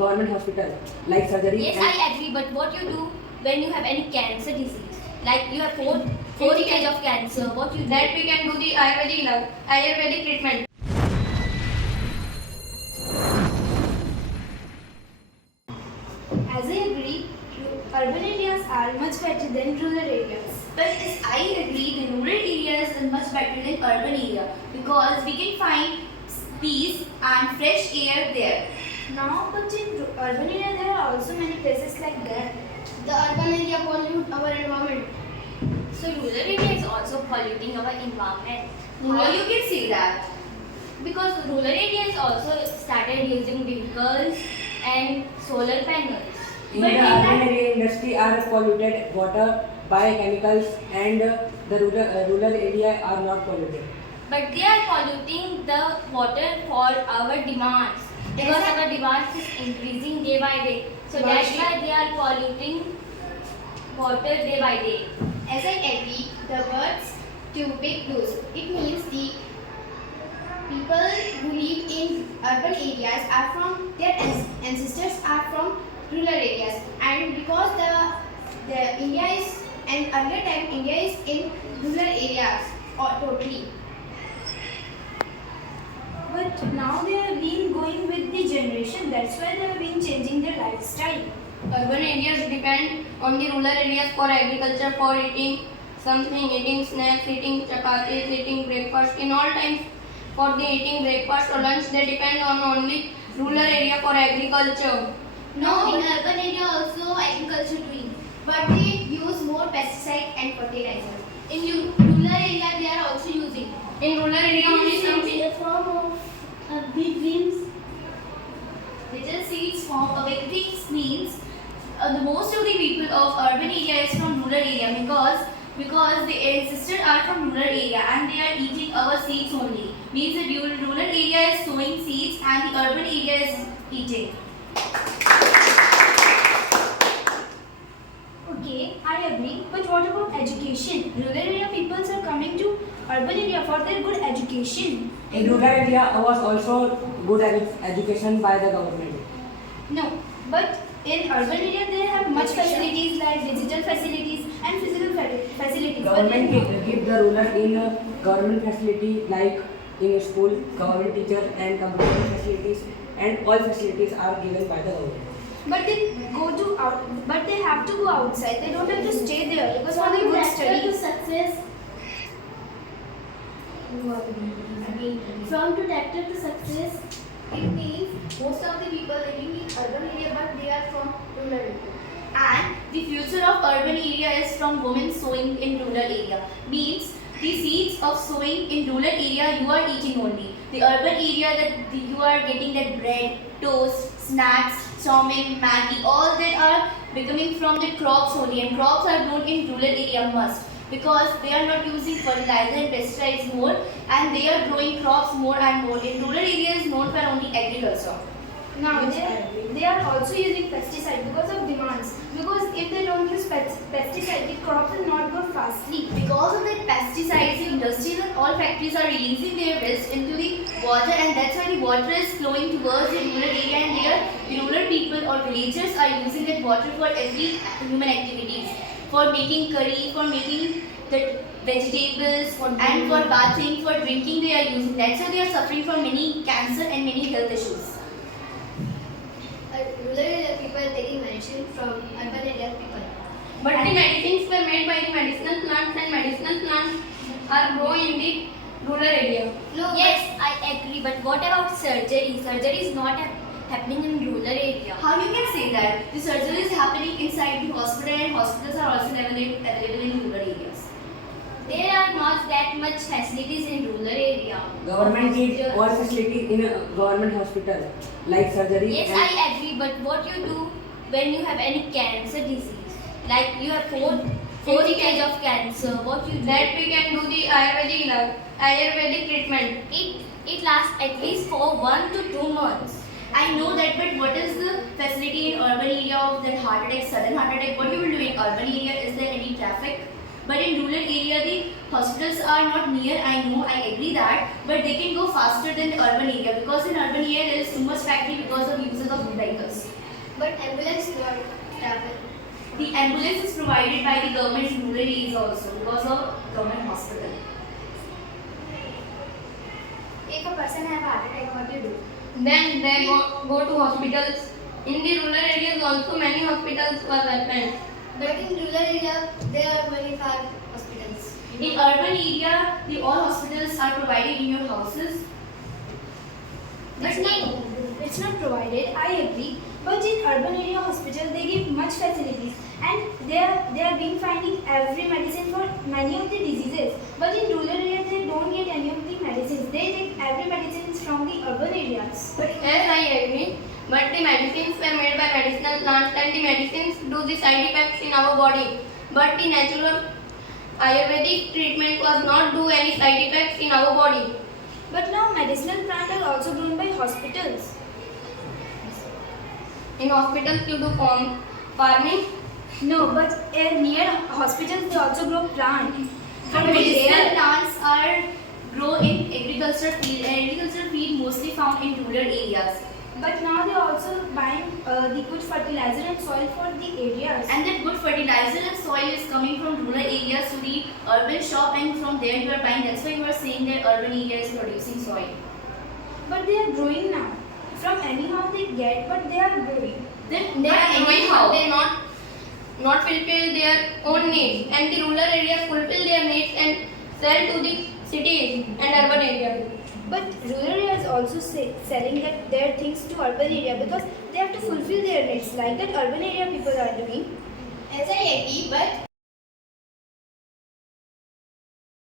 government hospital like surgery. Yes, I agree. But what you do when you have any cancer disease, like you have four stage of cancer, what you do? That we can do the Ayurvedic treatment. As I agree, urban areas are much better than rural areas. But as I agree, the rural areas are much better than urban area because we can find peace and fresh air there. Now, but in urban area there are also many places like that. The urban area pollute our environment. So rural area is also polluting our environment. How you can say that? Because rural area is also started using vehicles and solar panels. In But the in urban that- area industry are polluted water by chemicals, and the rural area are not polluted. But they are polluting the water for our demands because our demands is increasing day by day. So that's why they are polluting water day by day. As I agree, the words too big dose. It means the people who live in urban areas are from their ancestors are from rural areas, and because the India is an earlier time India is in rural areas totally. But now they have been going with the generation. That's why they have been changing their lifestyle. Urban areas depend on the rural areas for agriculture, for eating something, eating snacks, eating chapatis, eating breakfast. In all times, for the eating breakfast or lunch, they depend on only rural area for agriculture. No, in urban area also agriculture doing, but they use more pesticide and fertilizer. In rural area they are also using. In rural area, only something. A form of big dreams. Little seeds form a big things means the most of the people of urban area is from rural area because the ancestors are from rural area and they are eating our seeds only. Means the rural area is sowing seeds and the urban area is eating. Okay, I agree. But what about education? Rural area people are coming to urban area for their good education. In rural area was also good education by the government. No, but in urban area they have much facilities like digital facilities and physical facilities. Government give the rural in government facility like in school, government teacher and computer facilities, and all facilities are given by the government. But they have to go outside. They don't have to stay there because for the good To studies. success. From to tractor to success, it means most of the people living in urban area, but they are from rural area. And the future of urban area is from women sowing in rural area. Means the seeds of sowing in rural area you are eating only. The urban area that you are getting that bread, toast, snacks, chow-mein, Maggi, all that are becoming from the crops only. And crops are grown in rural area must because they are not using fertilizer and pesticides more and they are growing crops more and more. In rural areas known for only agriculture. Now they are also using pesticide because of demands. Because if they don't use pesticide, the crop will not grow fastly. Because of the pesticides, the industries and all factories are releasing their waste into the water and that's why the water is flowing towards the rural area and there the rural people or villagers are using that water for every human activities. For making curry, for making the vegetables and for bathing, for drinking they are using. That's why they are suffering from many cancer and many health issues. Rural area people are taking medicine from urban area people. But the medicines were made by the medicinal plants, and medicinal plants are grown in the rural area. No, Yes, I agree. But what about surgery? Surgery is not happening in rural area. How you can say that? The surgery is happening inside the hospital and hospitals are also available in rural areas. There are not that much facilities in rural area. Government give all facility in a government hospital like surgery. Yes, and I agree. But what you do when you have any cancer disease? Like you have four stage of cancer. What you do? That we can do the Ayurvedic treatment. It lasts at least for 1 to 2 months. I know that, but what is the facility in urban area of that heart attack, sudden heart attack? What you will do in urban area? Is there any traffic? But in rural area, the hospitals are not near. I know, I agree that, but they can go faster than the urban area because in urban area there is too much factory because of uses of vehicles. But ambulance not travel. The ambulance is provided by the government in rural areas also because of government hospital. If a person have heart attack, what do you do? Then they go to hospitals. In the rural areas also many hospitals were opened. But in rural area, there are very far hospitals. In urban area, the all hospitals are provided in your houses. It's not provided, I agree. But in urban area hospital, they give much facilities, and they are being finding every medicine for many of the diseases. But in rural area, they don't get any of the medicines. They take every medicine from the urban areas. Yes, I agree. But the medicines were made by medicinal plants and the medicines do the side effects in our body. But the natural Ayurvedic treatment was not do any side effects in our body. But now medicinal plants are also grown by hospitals. In hospitals you do farming. No, but near hospitals they also grow plant. But medicinal plants are grown in agriculture field. Agriculture field mostly found in rural areas. But now they are also buying the good fertilizer and soil for the areas. And that good fertilizer and soil is coming from rural areas to the urban shop, and from there you are buying. That's why you are saying that urban area is producing soil. But they are growing now. From anyhow they get, but they are growing. Then They are growing, anyhow. but they not fulfill their own needs. And the rural areas fulfill their needs and sell to the cities and urban areas. But rural area is also selling their things to urban area because they have to fulfill their needs like that urban area people are doing. As I agree, but